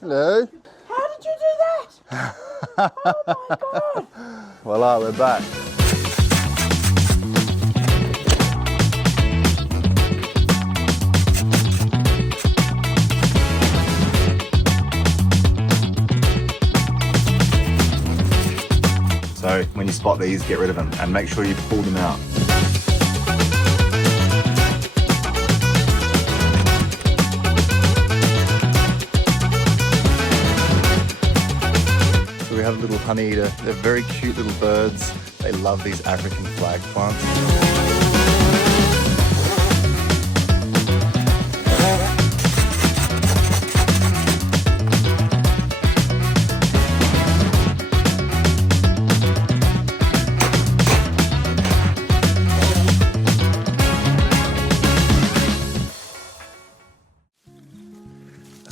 Hello. How did you do that? Oh my God. Voila, we're back. So when you spot these, get rid of them and make sure you pull them out. So we have a little honey eater. They're very cute little birds. They love these African flag plants.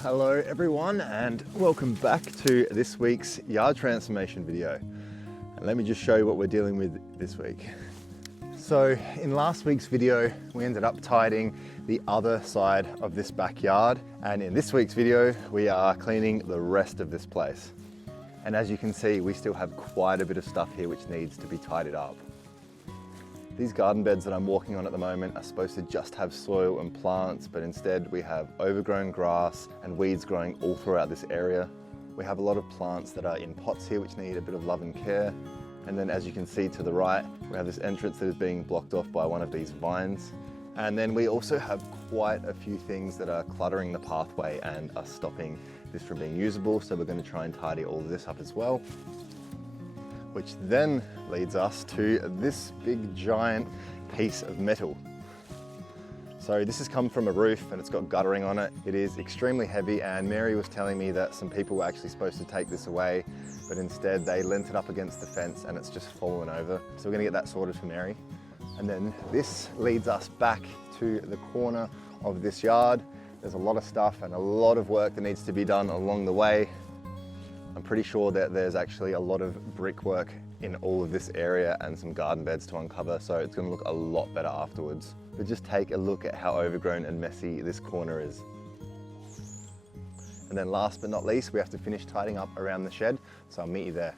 Hello everyone and welcome back to this week's yard transformation video. And let me just show you what we're dealing with this week. So in last week's video, we ended up tidying the other side of this backyard. And in this week's video, we are cleaning the rest of this place. And as you can see, we still have quite a bit of stuff here which needs to be tidied up. These garden beds that I'm walking on at the moment are supposed to just have soil and plants, but instead we have overgrown grass and weeds growing all throughout this area. We have a lot of plants that are in pots here which need a bit of love and care. And then as you can see to the right, we have this entrance that is being blocked off by one of these vines. And then we also have quite a few things that are cluttering the pathway and are stopping this from being usable. So we're going to try and tidy all of this up as well. Which then leads us to this big giant piece of metal. So this has come from a roof and it's got guttering on it. It is extremely heavy, and Mary was telling me that some people were actually supposed to take this away, but instead they leant it up against the fence and it's just fallen over. So we're gonna get that sorted for Mary. And then this leads us back to the corner of this yard. There's a lot of stuff and a lot of work that needs to be done along the way. I'm pretty sure that there's actually a lot of brickwork in all of this area and some garden beds to uncover, so it's going to look a lot better afterwards. But just take a look at how overgrown and messy this corner is. And then last but not least, we have to finish tidying up around the shed, so I'll meet you there.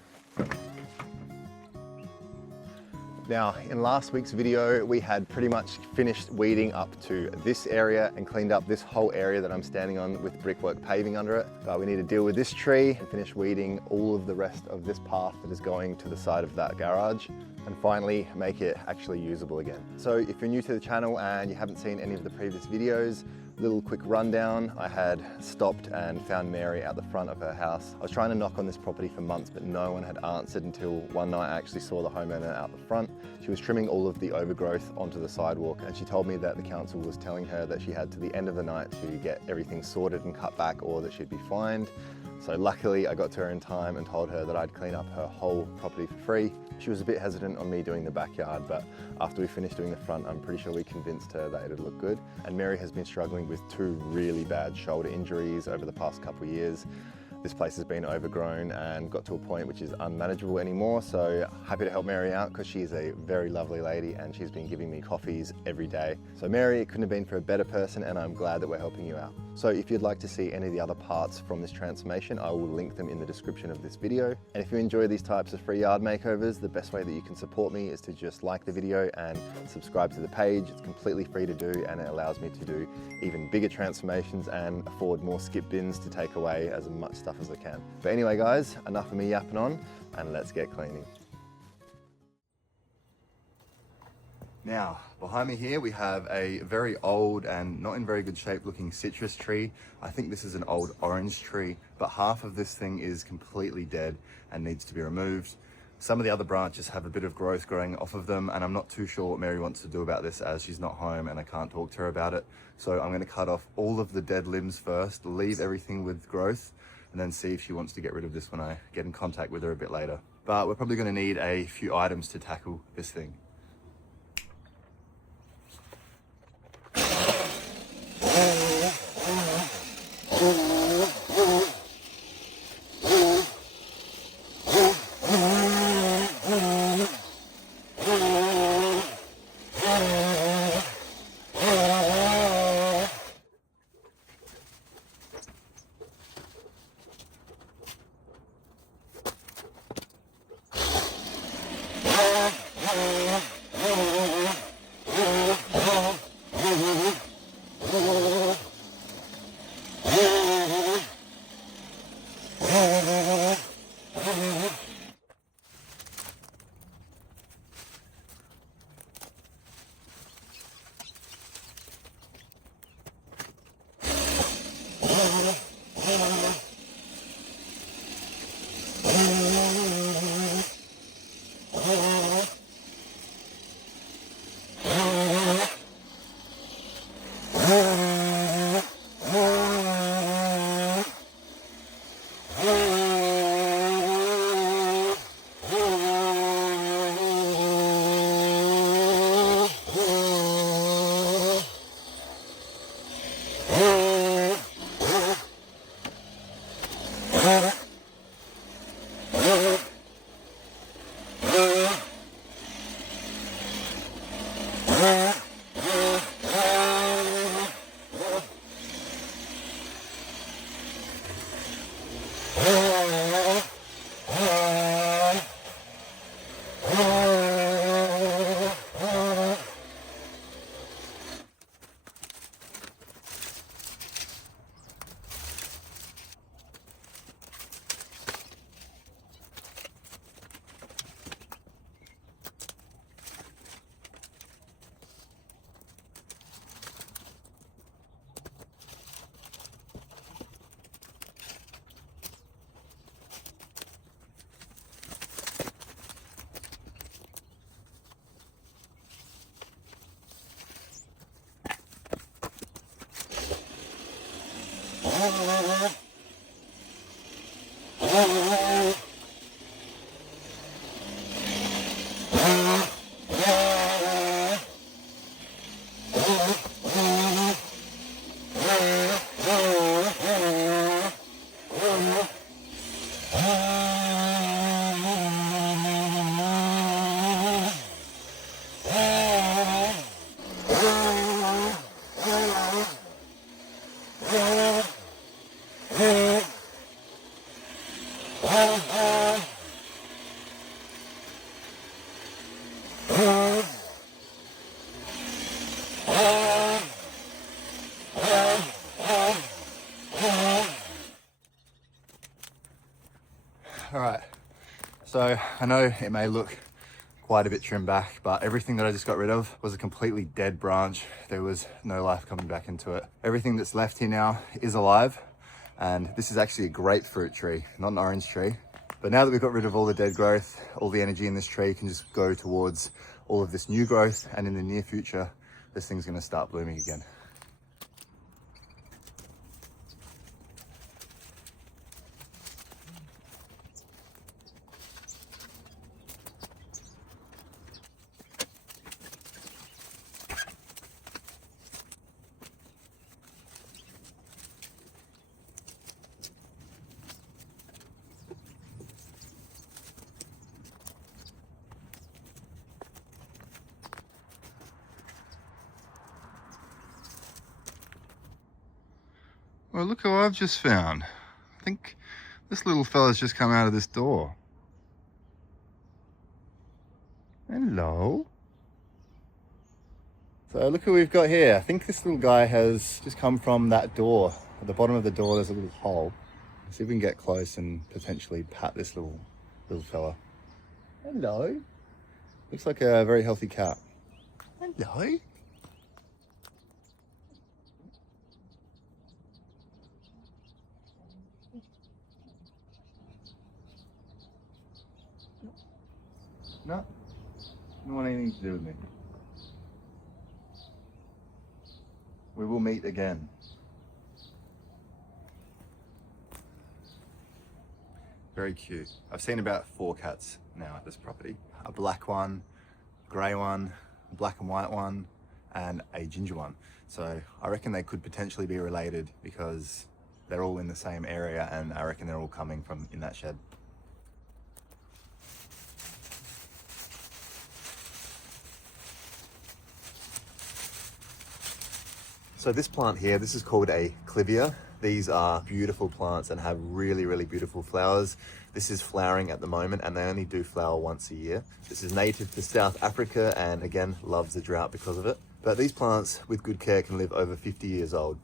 Now, in last week's video, we had pretty much finished weeding up to this area and cleaned up this whole area that I'm standing on with brickwork paving under it. But we need to deal with this tree and finish weeding all of the rest of this path that is going to the side of that garage, and finally make it actually usable again. So if you're new to the channel and you haven't seen any of the previous videos, little quick rundown. I had stopped and found Mary at the front of her house. I was trying to knock on this property for months, but no one had answered until one night I actually saw the homeowner out the front. She was trimming all of the overgrowth onto the sidewalk, and she told me that the council was telling her that she had to the end of the night to get everything sorted and cut back, or that she'd be fined. So luckily I got to her in time and told her that I'd clean up her whole property for free. She was a bit hesitant on me doing the backyard, but after we finished doing the front, I'm pretty sure we convinced her that it'd look good. And Mary has been struggling with 2 really bad shoulder injuries over the past couple of years. This place has been overgrown and got to a point which is unmanageable anymore, so happy to help Mary out because she's a very lovely lady and she's been giving me coffees every day. So Mary, it couldn't have been for a better person, and I'm glad that we're helping you out. So if you'd like to see any of the other parts from this transformation, I will link them in the description of this video. And if you enjoy these types of free yard makeovers, the best way that you can support me is to just like the video and subscribe to the page. It's completely free to do, and it allows me to do even bigger transformations and afford more skip bins to take away as much stuff as I can. But anyway guys, enough of me yapping on, and let's get cleaning. Now, behind me here we have a very old and not in very good shape looking citrus tree. I think this is an old orange tree, but half of this thing is completely dead and needs to be removed. Some of the other branches have a bit of growth growing off of them, and I'm not too sure what Mary wants to do about this as she's not home and I can't talk to her about it. So I'm going to cut off all of the dead limbs first, leave everything with growth, and then see if she wants to get rid of this when I get in contact with her a bit later. But we're probably going to need a few items to tackle this thing. All right, so I know it may look quite a bit trimmed back, but everything that I just got rid of was a completely dead branch. There was no life coming back into it. Everything that's left here now is alive, and this is actually a grapefruit tree, not an orange tree. But now that we've got rid of all the dead growth, all the energy in this tree can just go towards all of this new growth, and in the near future, this thing's gonna start blooming again. Well, look who I've just found. I think this little fella's just come out of this door. Hello. So look who we've got here. I think this little guy has just come from that door. At the bottom of the door, there's a little hole. Let's see if we can get close and potentially pat this little fella. Hello. Looks like a very healthy cat. Hello. No, don't want anything to do with me. We will meet again. Very cute. I've seen about 4 cats now at this property. A black one, a grey one, a black and white one, and a ginger one. So I reckon they could potentially be related because they're all in the same area, and I reckon they're all coming from in that shed. So this plant here, this is called a Clivia. These are beautiful plants and have really, really beautiful flowers. This is flowering at the moment, and they only do flower once a year. This is native to South Africa and again, loves the drought because of it. But these plants, with good care, can live over 50 years old.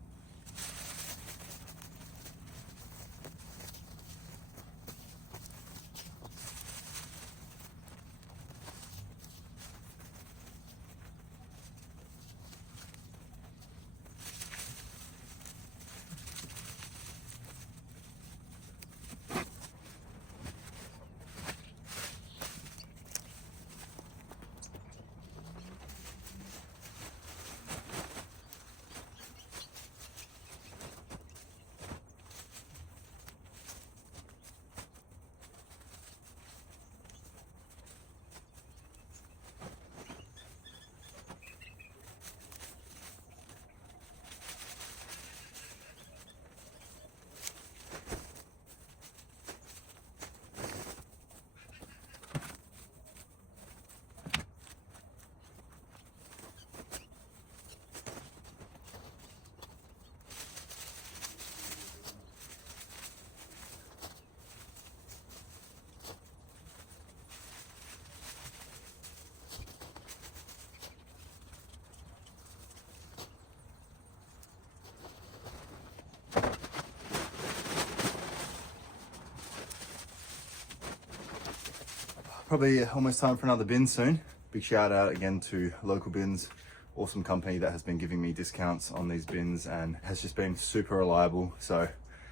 Probably almost time for another bin soon. Big shout out again to Local Bins, awesome company that has been giving me discounts on these bins and has just been super reliable. So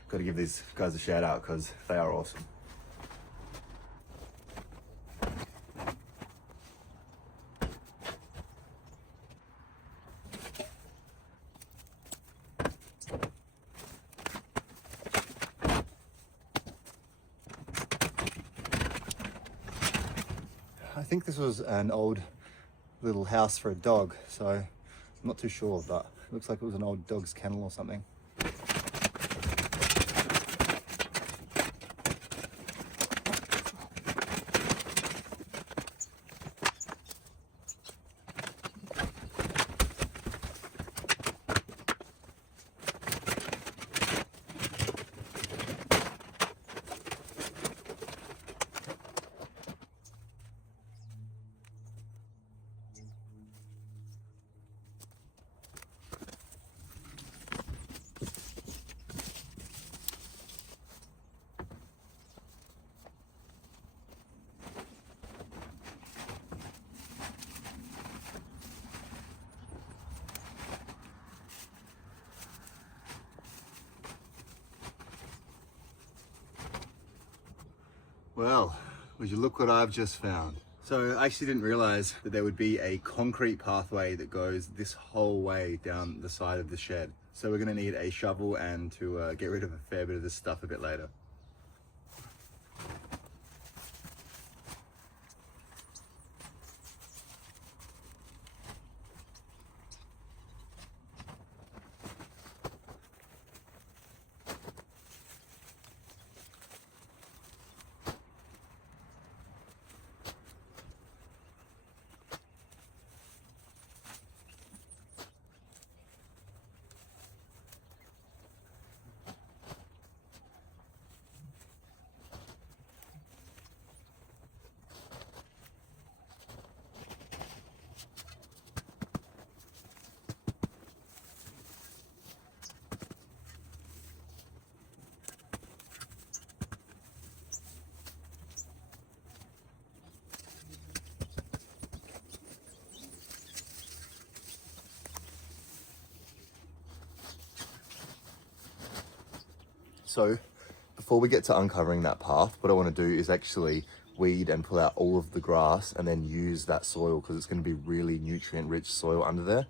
got to give these guys a shout out because they are awesome. I think this was an old little house for a dog, so I'm not too sure, but it looks like it was an old dog's kennel or something. Well, would you look what I've just found? So I actually didn't realize that there would be a concrete pathway that goes this whole way down the side of the shed. So we're gonna need a shovel and to get rid of a fair bit of this stuff a bit later. So before we get to uncovering that path, what I want to do is actually weed and pull out all of the grass and then use that soil, because it's going to be really nutrient rich soil under there,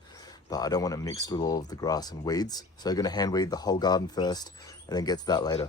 but I don't want it mixed with all of the grass and weeds. So I'm going to hand weed the whole garden first and then get to that later.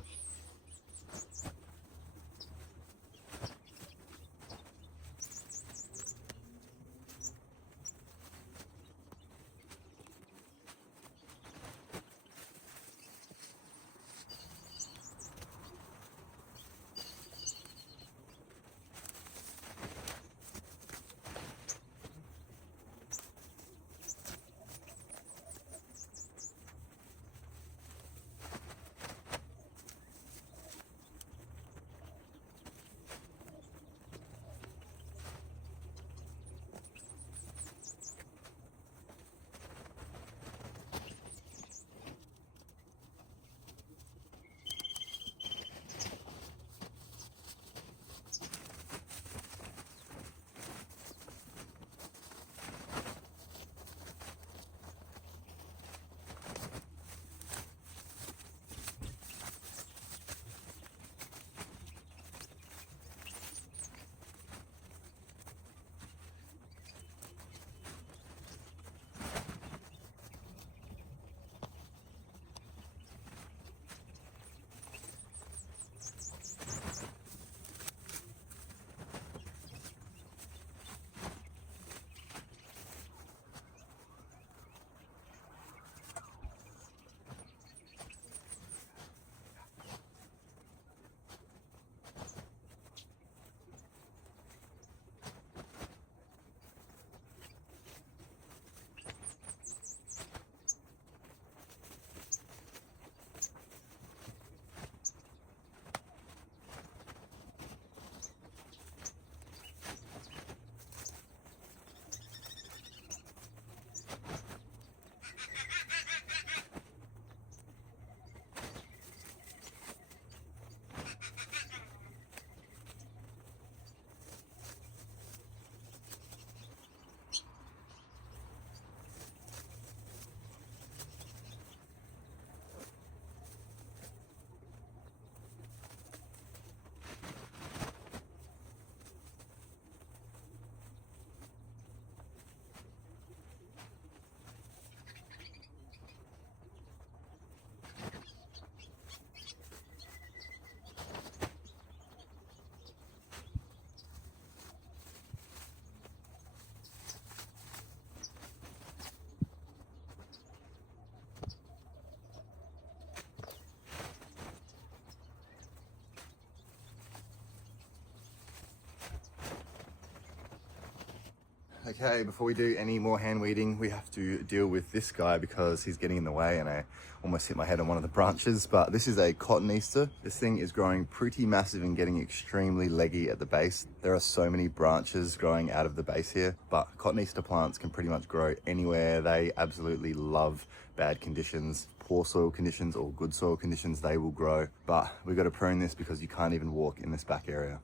Okay, before we do any more hand weeding, we have to deal with this guy because he's getting in the way and I almost hit my head on one of the branches. But this is a Cotoneaster. This thing is growing pretty massive and getting extremely leggy at the base. There are so many branches growing out of the base here, but Cotoneaster plants can pretty much grow anywhere. They absolutely love bad conditions, poor soil conditions or good soil conditions, they will grow. But we've got to prune this because you can't even walk in this back area.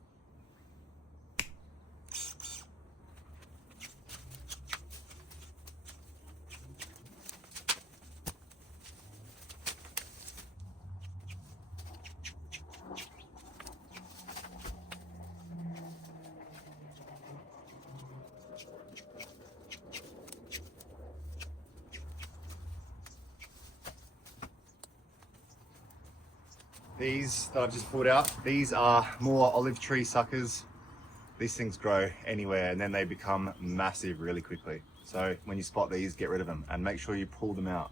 These that I've just pulled out, these are more olive tree suckers. These things grow anywhere and then they become massive really quickly. So when you spot these, get rid of them and make sure you pull them out.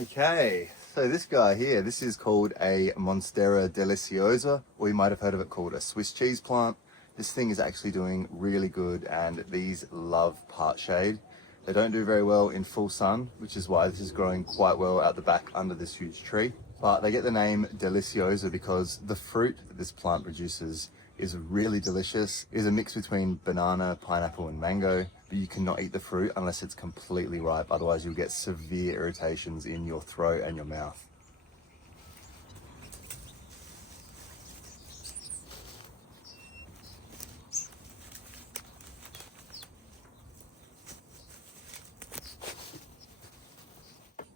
Okay, so this guy here, this is called a Monstera deliciosa, or you might have heard of it called a Swiss cheese plant. This thing is actually doing really good, and these love part shade. They don't do very well in full sun, which is why this is growing quite well out the back under this huge tree. But they get the name deliciosa because the fruit that this plant produces is really delicious. It is a mix between banana, pineapple, and mango, but you cannot eat the fruit unless it's completely ripe. Otherwise, you'll get severe irritations in your throat and your mouth.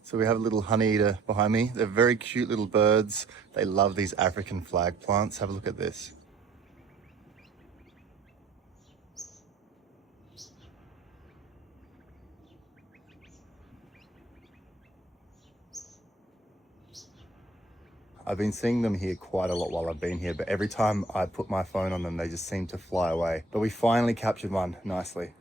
So we have a little honey eater behind me. They're very cute little birds. They love these African flag plants. Have a look at this. I've been seeing them here quite a lot while I've been here, but every time I put my phone on them, they just seem to fly away. But we finally captured one nicely.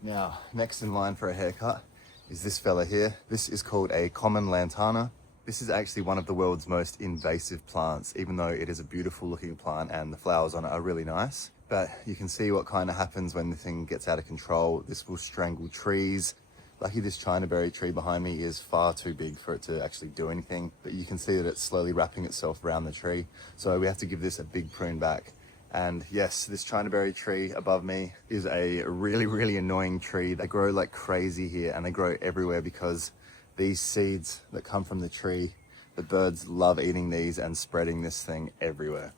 Now, next in line for a haircut is this fella here. This is called a common lantana. This is actually one of the world's most invasive plants, even though it is a beautiful looking plant and the flowers on it are really nice. But you can see what kind of happens when the thing gets out of control. This will strangle trees. Lucky this Chinaberry tree behind me is far too big for it to actually do anything, but you can see that it's slowly wrapping itself around the tree. So we have to give this a big prune back. And yes, this Chinaberry tree above me is a really, really annoying tree. They grow like crazy here, and they grow everywhere because these seeds that come from the tree, the birds love eating these and spreading this thing everywhere.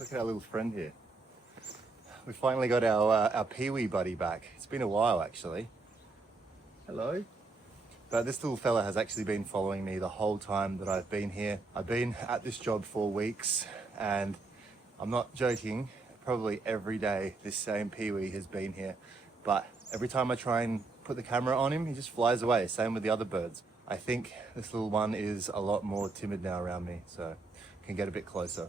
Look at our little friend here. We finally got our peewee buddy back. It's been a while actually. Hello. But this little fella has actually been following me the whole time that I've been here. I've been at this job for weeks, and I'm not joking, probably every day this same peewee has been here. But every time I try and put the camera on him, he just flies away. Same with the other birds. I think this little one is a lot more timid now around me, so I can get a bit closer.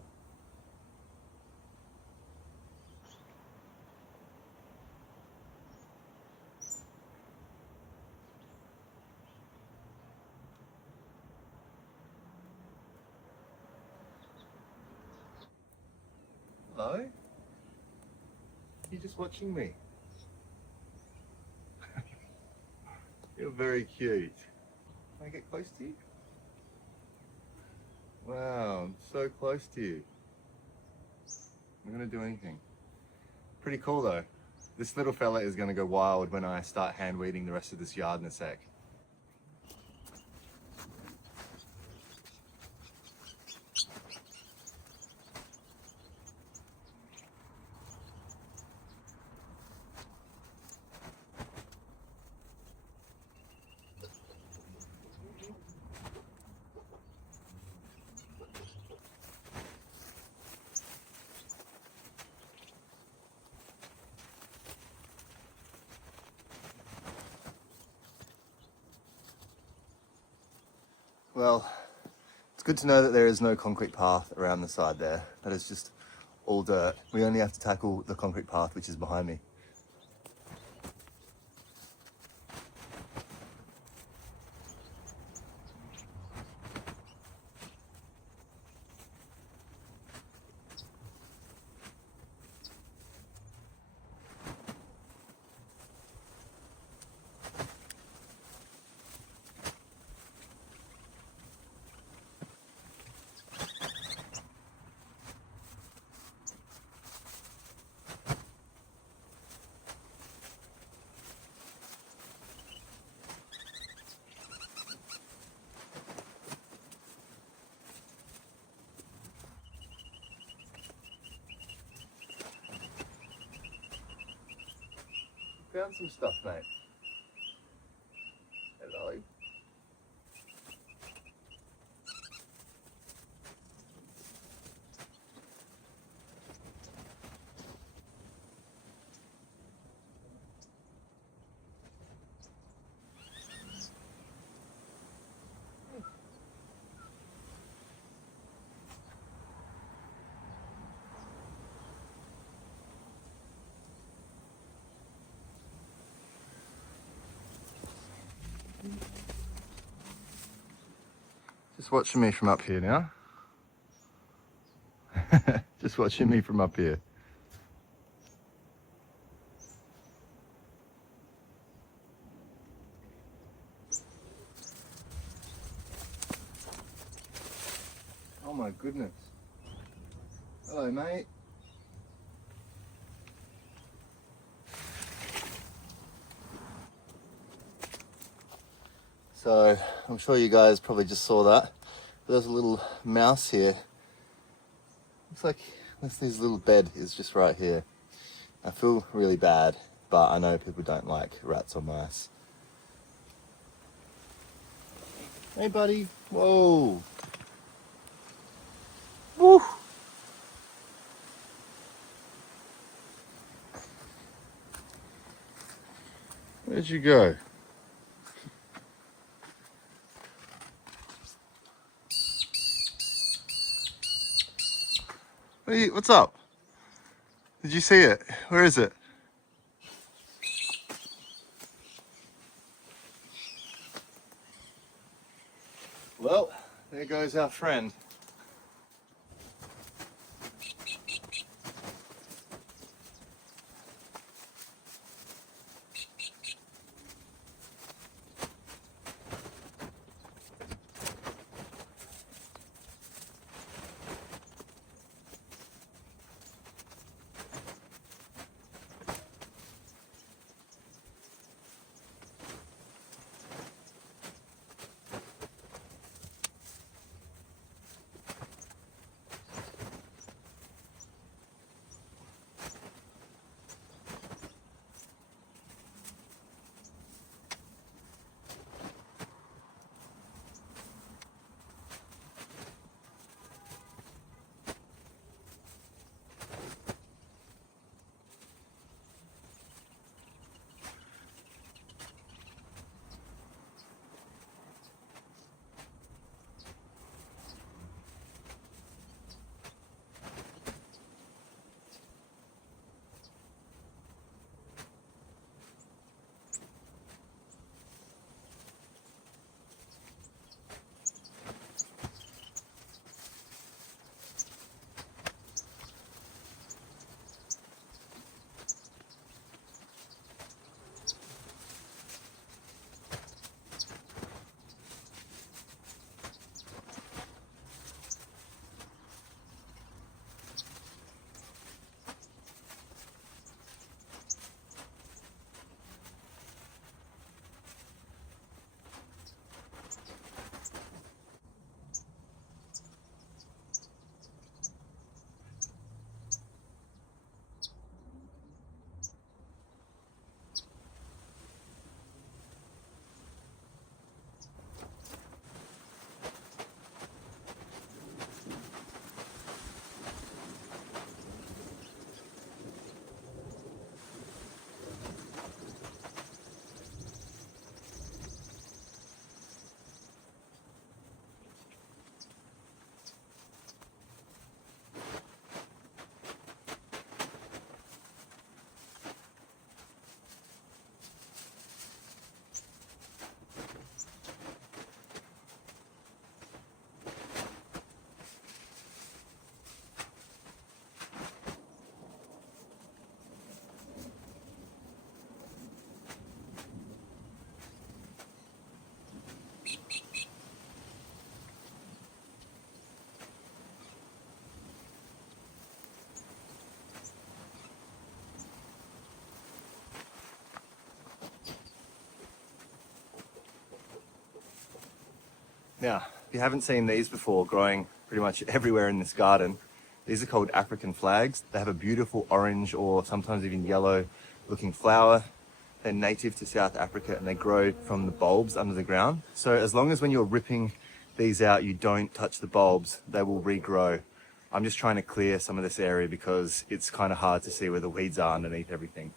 Hello? You're just watching me. You're very cute. Can I get close to you? Wow, I'm so close to you. I'm not gonna do anything. Pretty cool though. This little fella is gonna go wild when I start hand weeding the rest of this yard in a sec. Well, it's good to know that there is no concrete path around the side there. That is just all dirt. We only have to tackle the concrete path which is behind me. Found some stuff, mate. Hello. Just watching me from up here now. Just watching me from up here. Oh my goodness. Hello, mate. So, I'm sure you guys probably just saw that. There's a little mouse here. Looks like this little bed is just right here. I feel really bad, but I know people don't like rats or mice. Hey buddy. Whoa. Woo. Where'd you go? Hey, what's up? Did you see it? Where is it? Well, there goes our friend. Now, if you haven't seen these before, growing pretty much everywhere in this garden, these are called African flags. They have a beautiful orange or sometimes even yellow looking flower. They're native to South Africa and they grow from the bulbs under the ground. So as long as when you're ripping these out, you don't touch the bulbs, they will regrow. I'm just trying to clear some of this area because it's kind of hard to see where the weeds are underneath everything.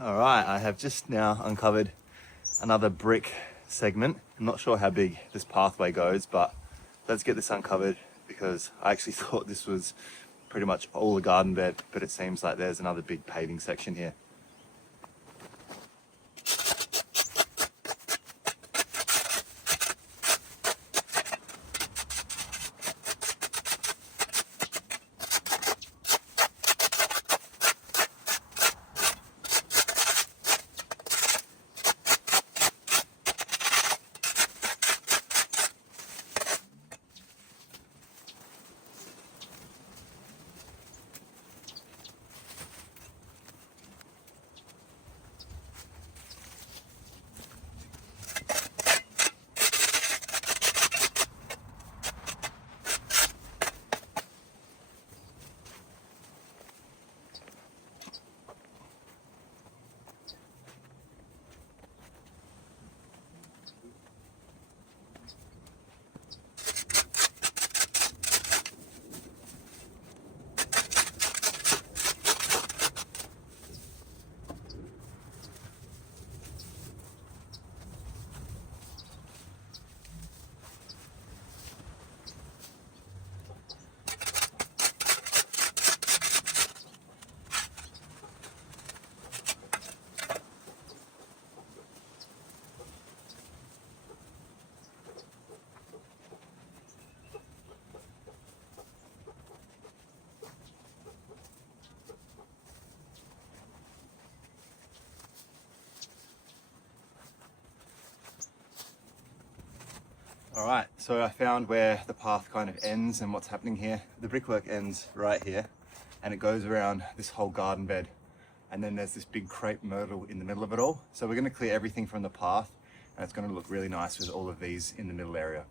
All right, I have just now uncovered another brick segment. I'm not sure how big this pathway goes, but let's get this uncovered because I actually thought this was pretty much all the garden bed, but it seems like there's another big paving section here. All right, so I found where the path kind of ends and what's happening here. The brickwork ends right here and it goes around this whole garden bed and then there's this big crepe myrtle in the middle of it all. So we're going to clear everything from the path, and it's going to look really nice with all of these in the middle area.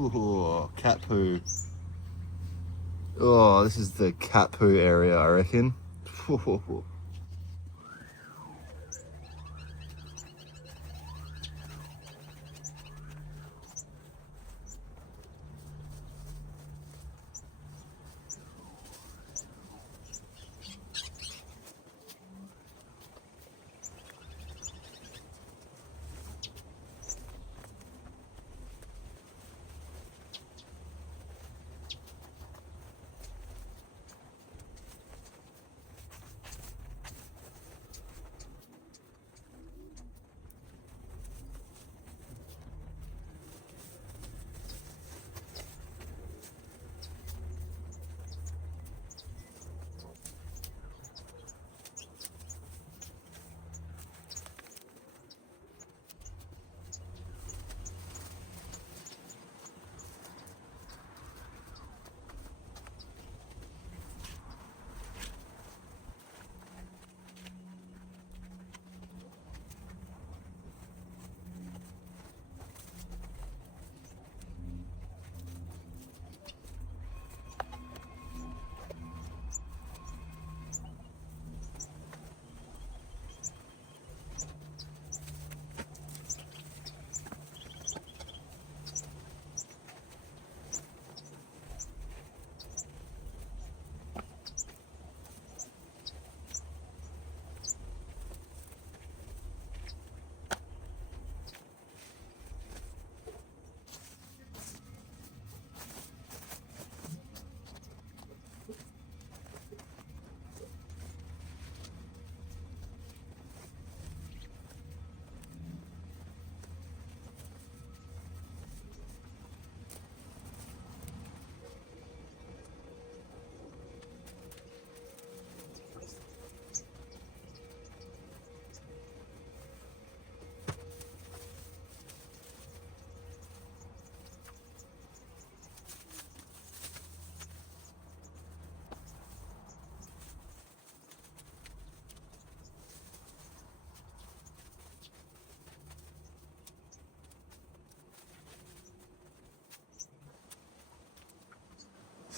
Ooh, cat poo. Oh, this is the cat poo area, I reckon.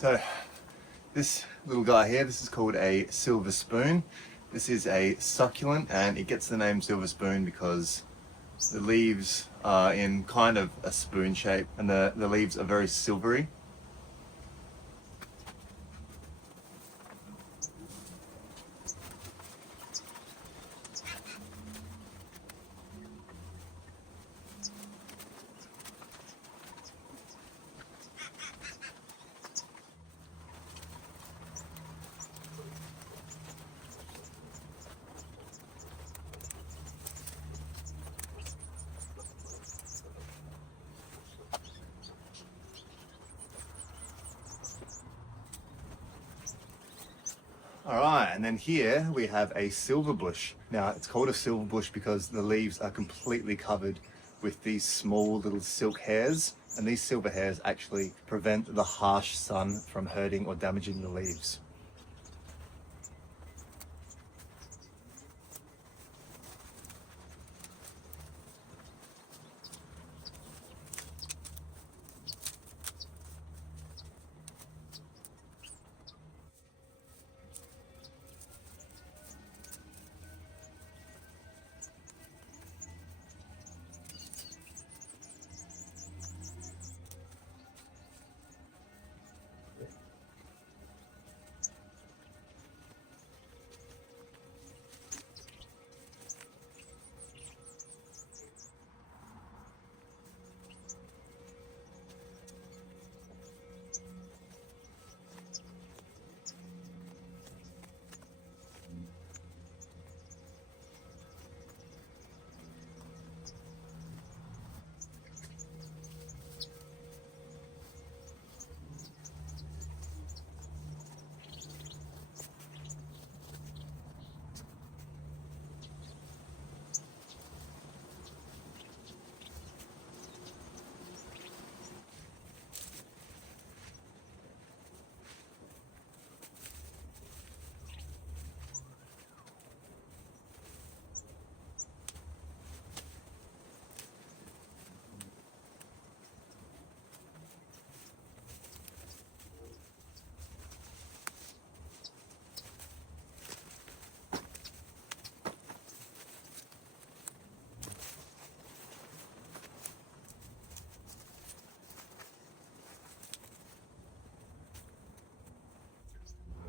So this little guy here, this is called a silver spoon. This is a succulent and it gets the name silver spoon because the leaves are in kind of a spoon shape and the leaves are very silvery. Alright, and then here we have a silver bush. Now it's called a silver bush because the leaves are completely covered with these small little silk hairs, and these silver hairs actually prevent the harsh sun from hurting or damaging the leaves.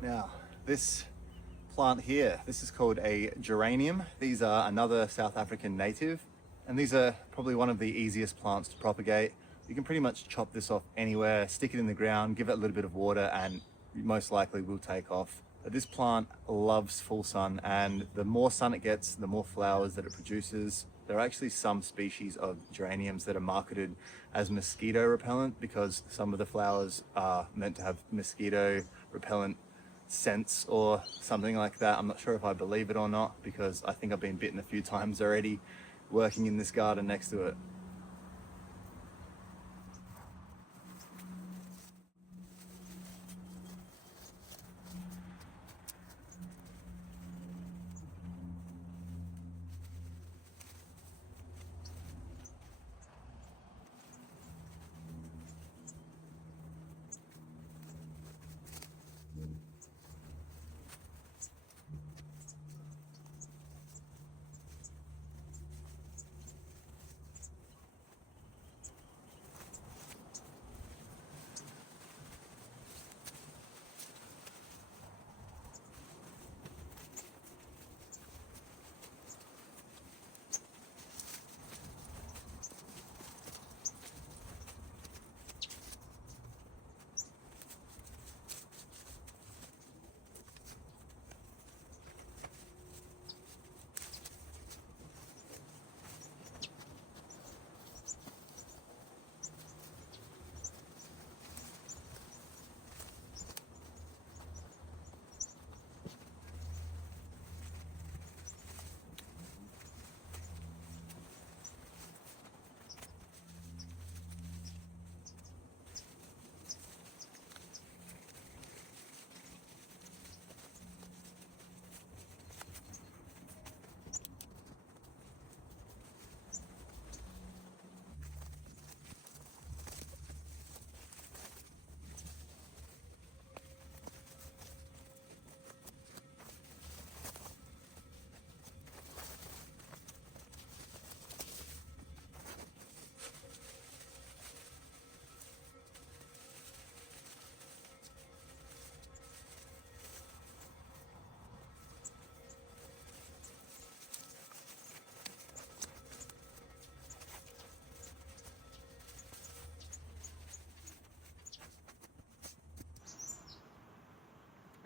Now, this plant here, this is called a geranium. These are another South African native, and these are probably one of the easiest plants to propagate. You can pretty much chop this off anywhere, stick it in the ground, give it a little bit of water, and most likely will take off. But this plant loves full sun, and the more sun it gets, the more flowers that it produces. There are actually some species of geraniums that are marketed as mosquito repellent because some of the flowers are meant to have mosquito repellent scents or something like that. I'm not sure if I believe it or not because I think I've been bitten a few times already working in this garden next to it.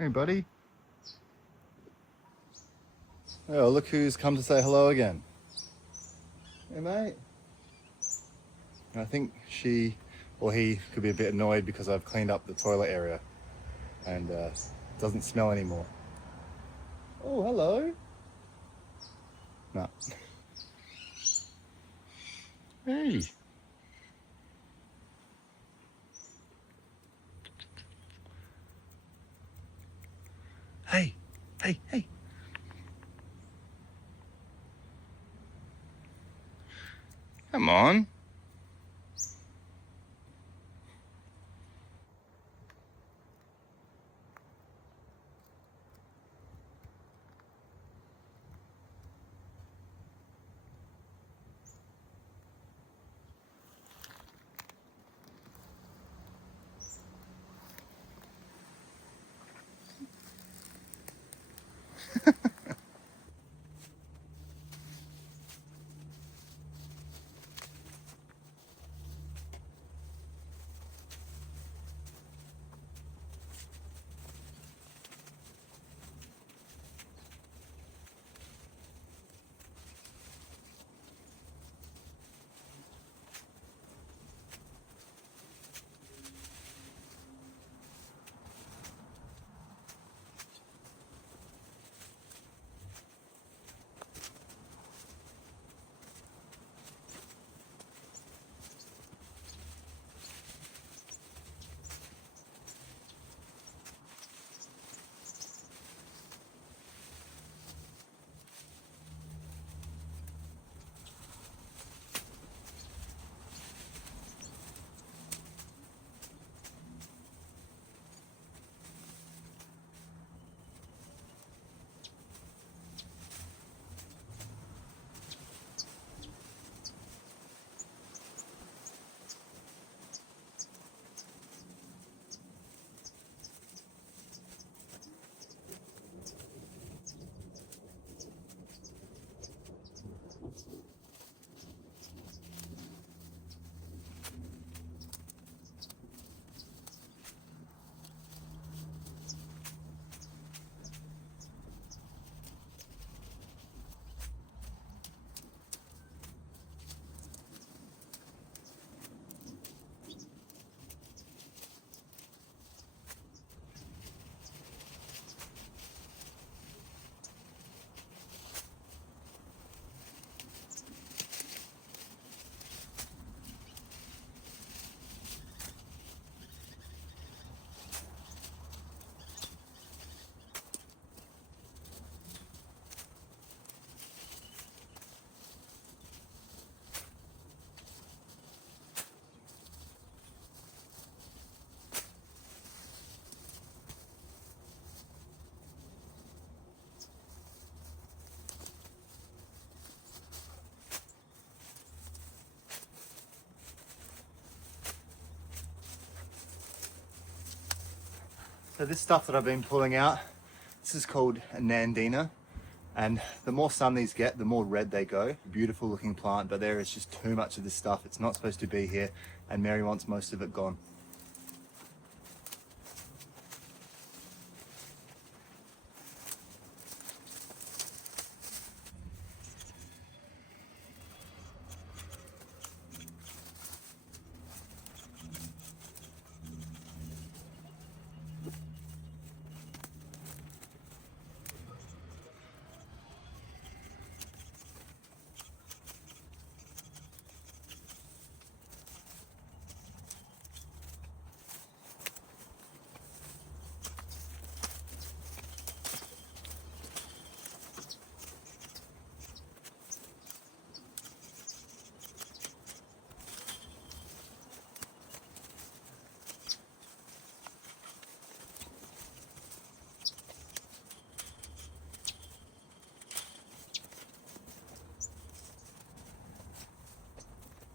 Hey, buddy. Oh, look who's come to say hello again. Hey, mate. I think she or he could be a bit annoyed because I've cleaned up the toilet area and doesn't smell anymore. Oh, hello. No. Hey. Hey, hey, hey. Come on. So this stuff that I've been pulling out, this is called a Nandina, and the more sun these get, the more red they go. Beautiful looking plant, but there is just too much of this stuff. It's not supposed to be here, and Mary wants most of it gone.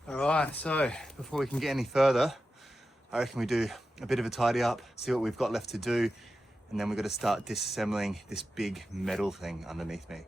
All right, so before we can get any further, I reckon we do a bit of a tidy up, see what we've got left to do, and then we've got to start disassembling this big metal thing underneath me.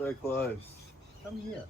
So close. Come here.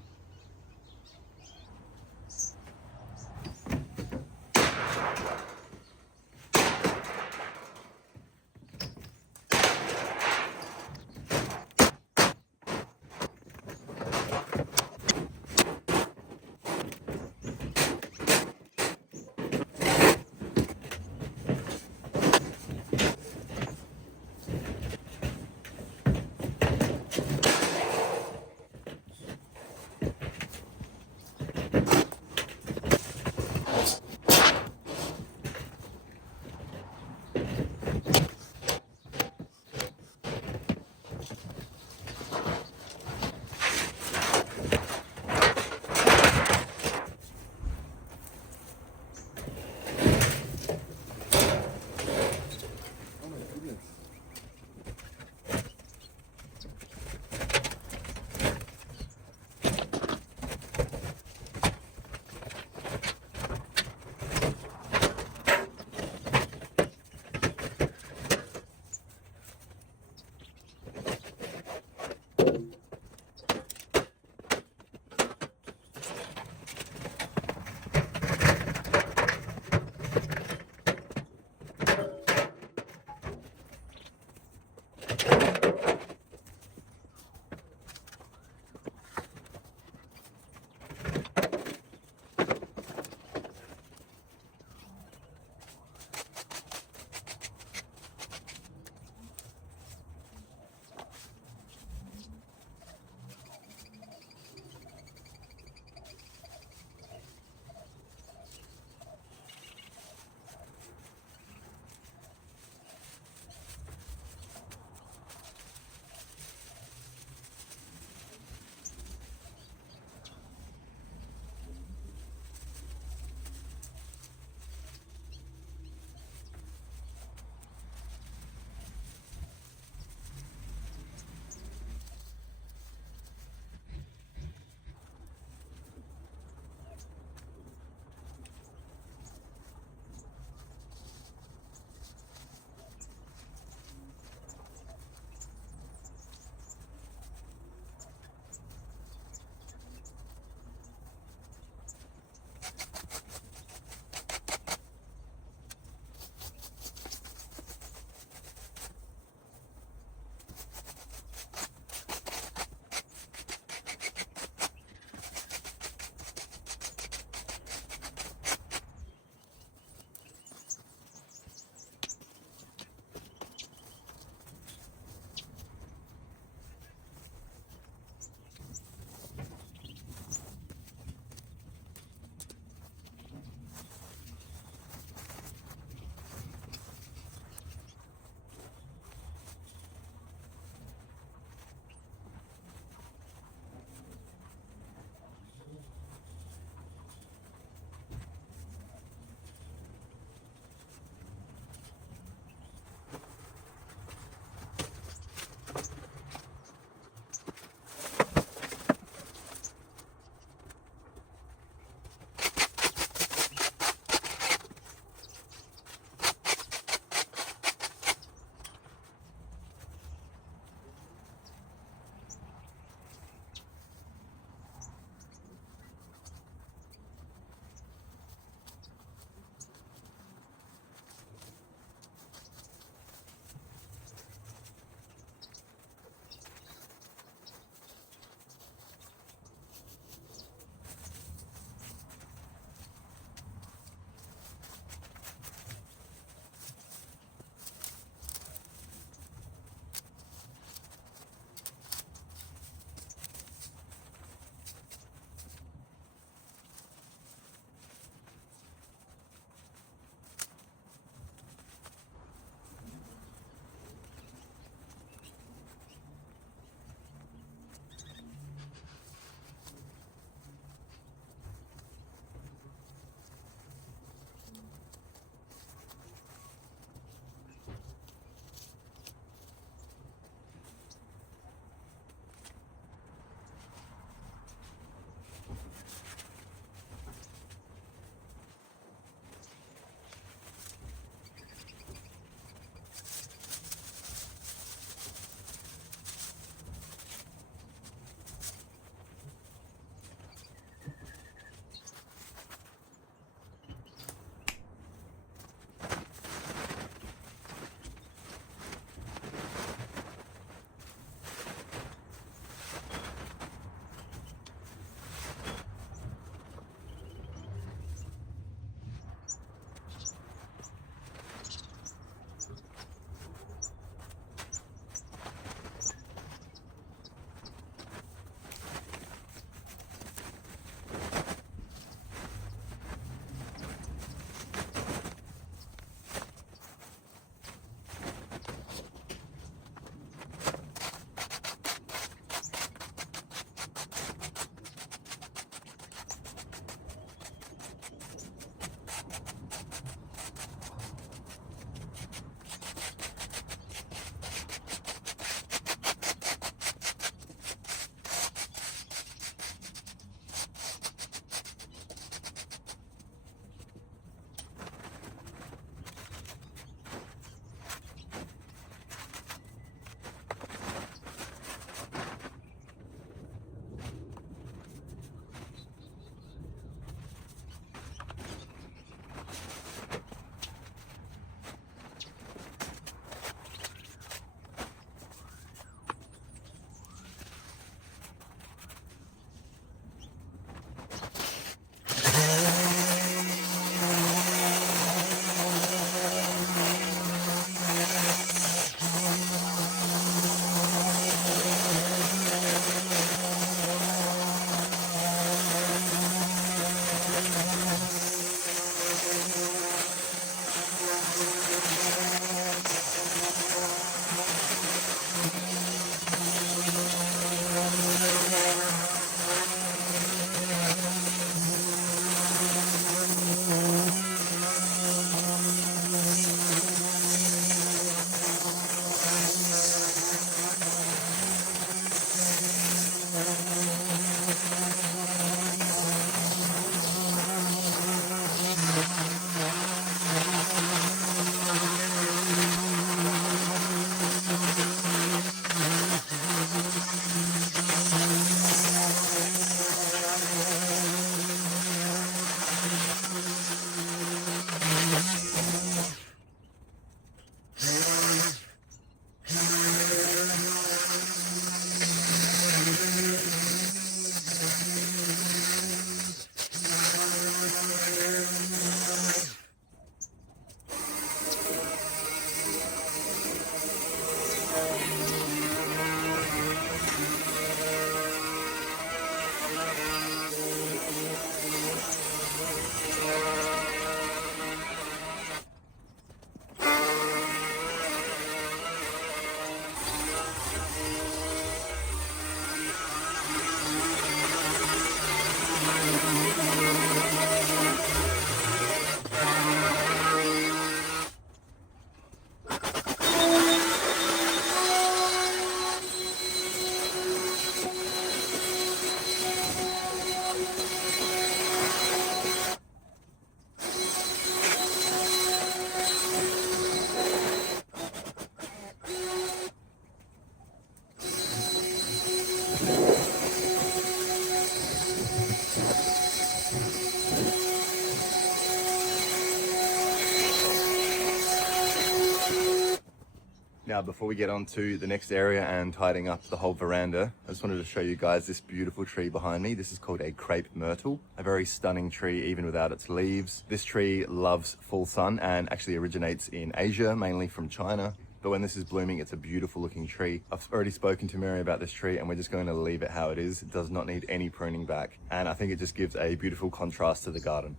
Now, before we get on to the next area and tidying up the whole veranda, I just wanted to show you guys this beautiful tree behind me. This is called a crepe myrtle, a very stunning tree even without its leaves. This tree loves full sun and actually originates in Asia, mainly from China. But when this is blooming, it's a beautiful looking tree. I've already spoken to Mary about this tree and we're just going to leave it how it is. It does not need any pruning back. And I think it just gives a beautiful contrast to the garden.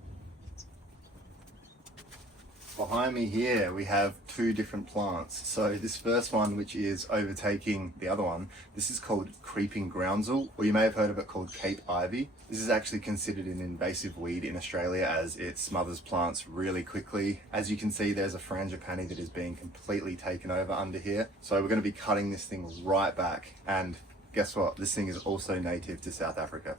Behind me here, we have two different plants. So this first one, which is overtaking the other one, this is called creeping groundsel, or you may have heard of it called Cape ivy. This is actually considered an invasive weed in Australia as it smothers plants really quickly. As you can see, there's a frangipani that is being completely taken over under here. So we're going to be cutting this thing right back. And guess what? This thing is also native to South Africa.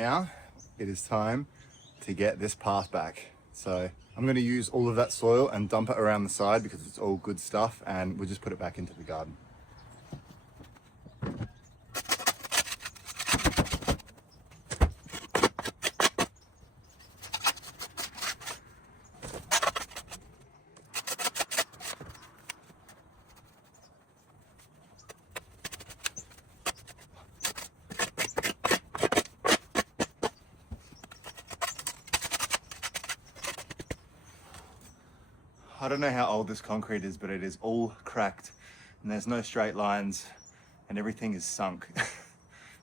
now it is time to get this path back. So I'm going to use all of that soil and dump it around the side because it's all good stuff, and we'll just put it back into the garden. I don't know how old this concrete is, but it is all cracked and there's no straight lines and everything is sunk.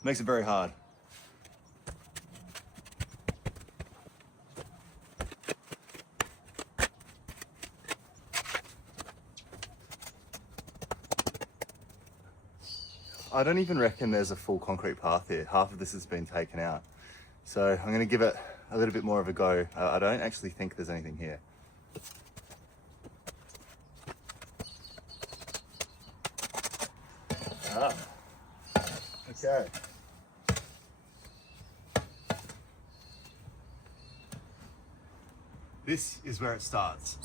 Makes it very hard. I don't even reckon there's a full concrete path here. Half of this has been taken out. So I'm going to give it a little bit more of a go. I don't actually think there's anything here. Ah, okay. This is where it starts.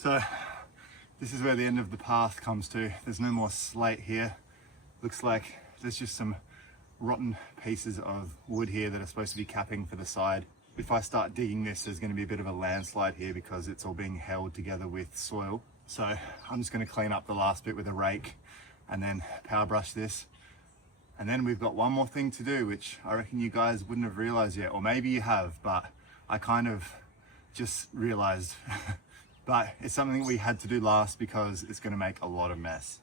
So this is where the end of the path comes to. There's no more slate here. Looks like there's just some rotten pieces of wood here that are supposed to be capping for the side. If I start digging this, there's going to be a bit of a landslide here because it's all being held together with soil. So I'm just going to clean up the last bit with a rake and then power brush this. And then we've got one more thing to do, which I reckon you guys wouldn't have realized yet, or maybe you have, but I kind of just realized. But it's something we had to do last because it's going to make a lot of mess.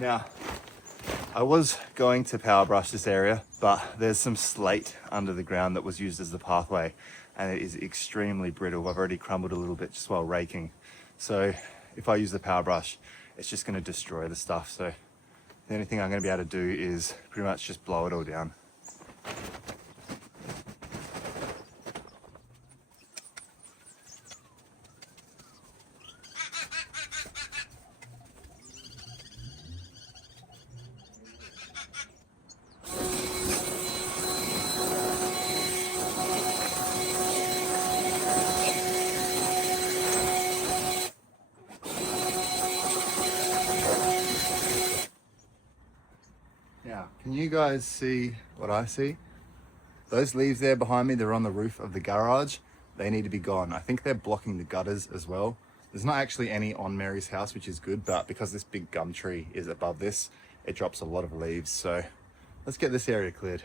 Now, I was going to power brush this area, but there's some slate under the ground that was used as the pathway, and it is extremely brittle. I've already crumbled a little bit just while raking. So if I use the power brush, it's just going to destroy the stuff. So the only thing I'm going to be able to do is pretty much just blow it all down. Now, can you guys see what I see? Those leaves there behind me, they're on the roof of the garage. They need to be gone. I think they're blocking the gutters as well. There's not actually any on Mary's house, which is good, but because this big gum tree is above this, it drops a lot of leaves. So let's get this area cleared.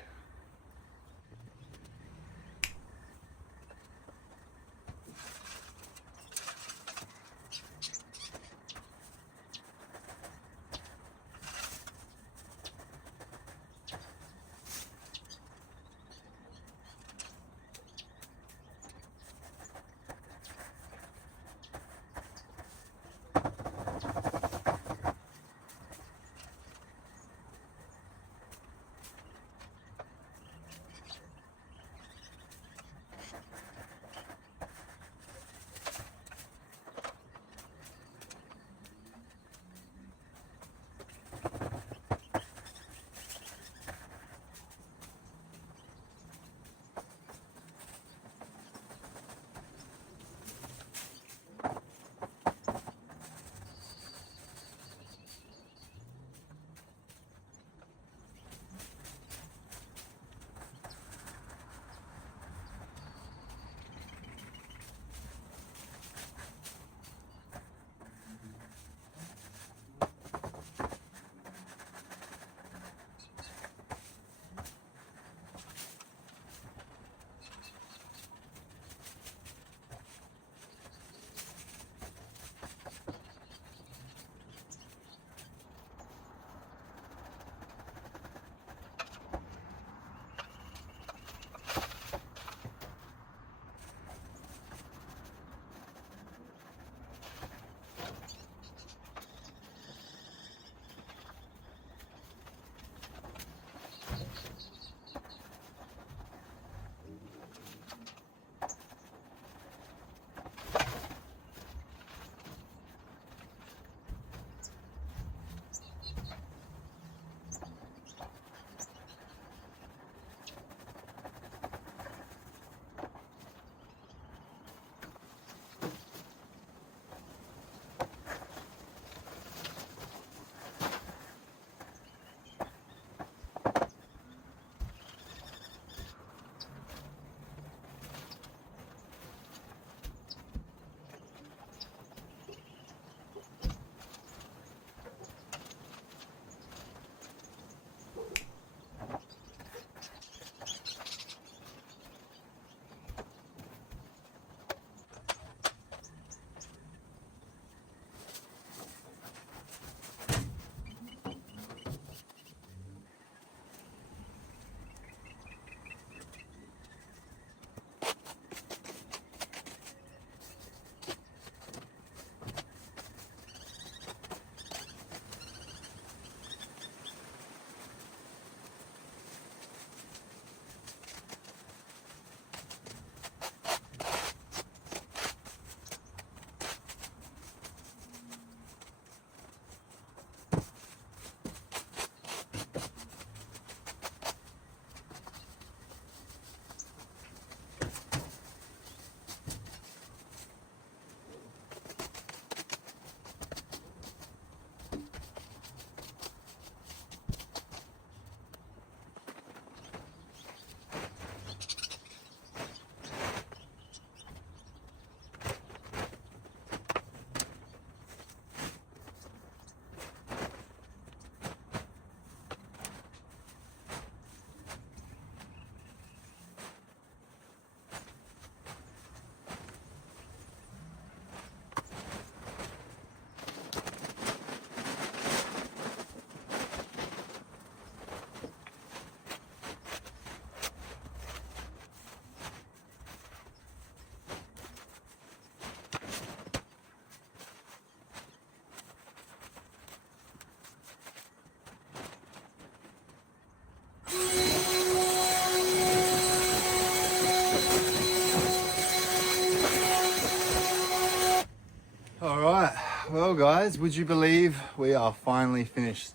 Well guys, would you believe we are finally finished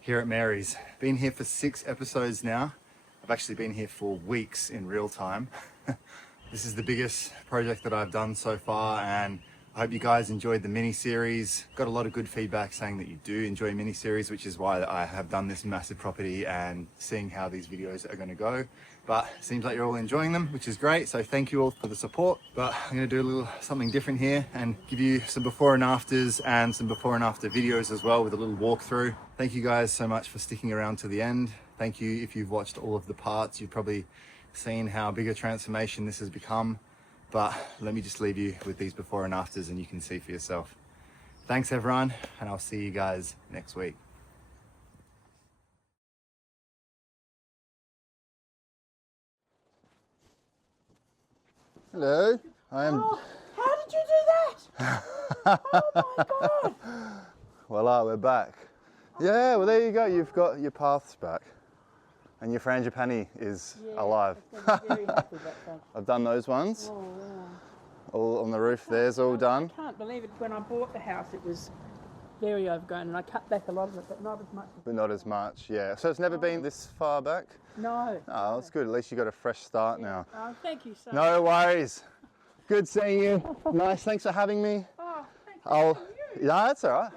here at Mary's? Been here for 6 episodes now. I've actually been here for weeks in real time. This is the biggest project that I've done so far, and I hope you guys enjoyed the mini-series. Got a lot of good feedback saying that you do enjoy mini-series, which is why I have done this massive property and seeing how these videos are going to go. But it seems like you're all enjoying them, which is great. So thank you all for the support. But I'm going to do a little something different here and give you some before and afters and some before and after videos as well with a little walkthrough. Thank you guys so much for sticking around to the end. Thank you if you've watched all of the parts. You've probably seen how big a transformation this has become. But let me just leave you with these before and afters and you can see for yourself. Thanks everyone, and I'll see you guys next week. Hello, I am... Oh, how did you do that? Oh my God. Voila, we're back. Yeah, well there you go, you've got your paths back. And your frangipani is alive. I'm very happy with that one. I've done those ones. Oh, wow. All on the roof, there's all done. I can't believe it. When I bought the house, it was very overgrown, and I cut back a lot of it, but not as much. But not as much, yeah. So it's never been this far back? No. Oh, that's good. At least you got a fresh start now. Oh, thank you so much. No worries. Good seeing you. Nice. Thanks for having me. Oh, thank you. Yeah, that's all right.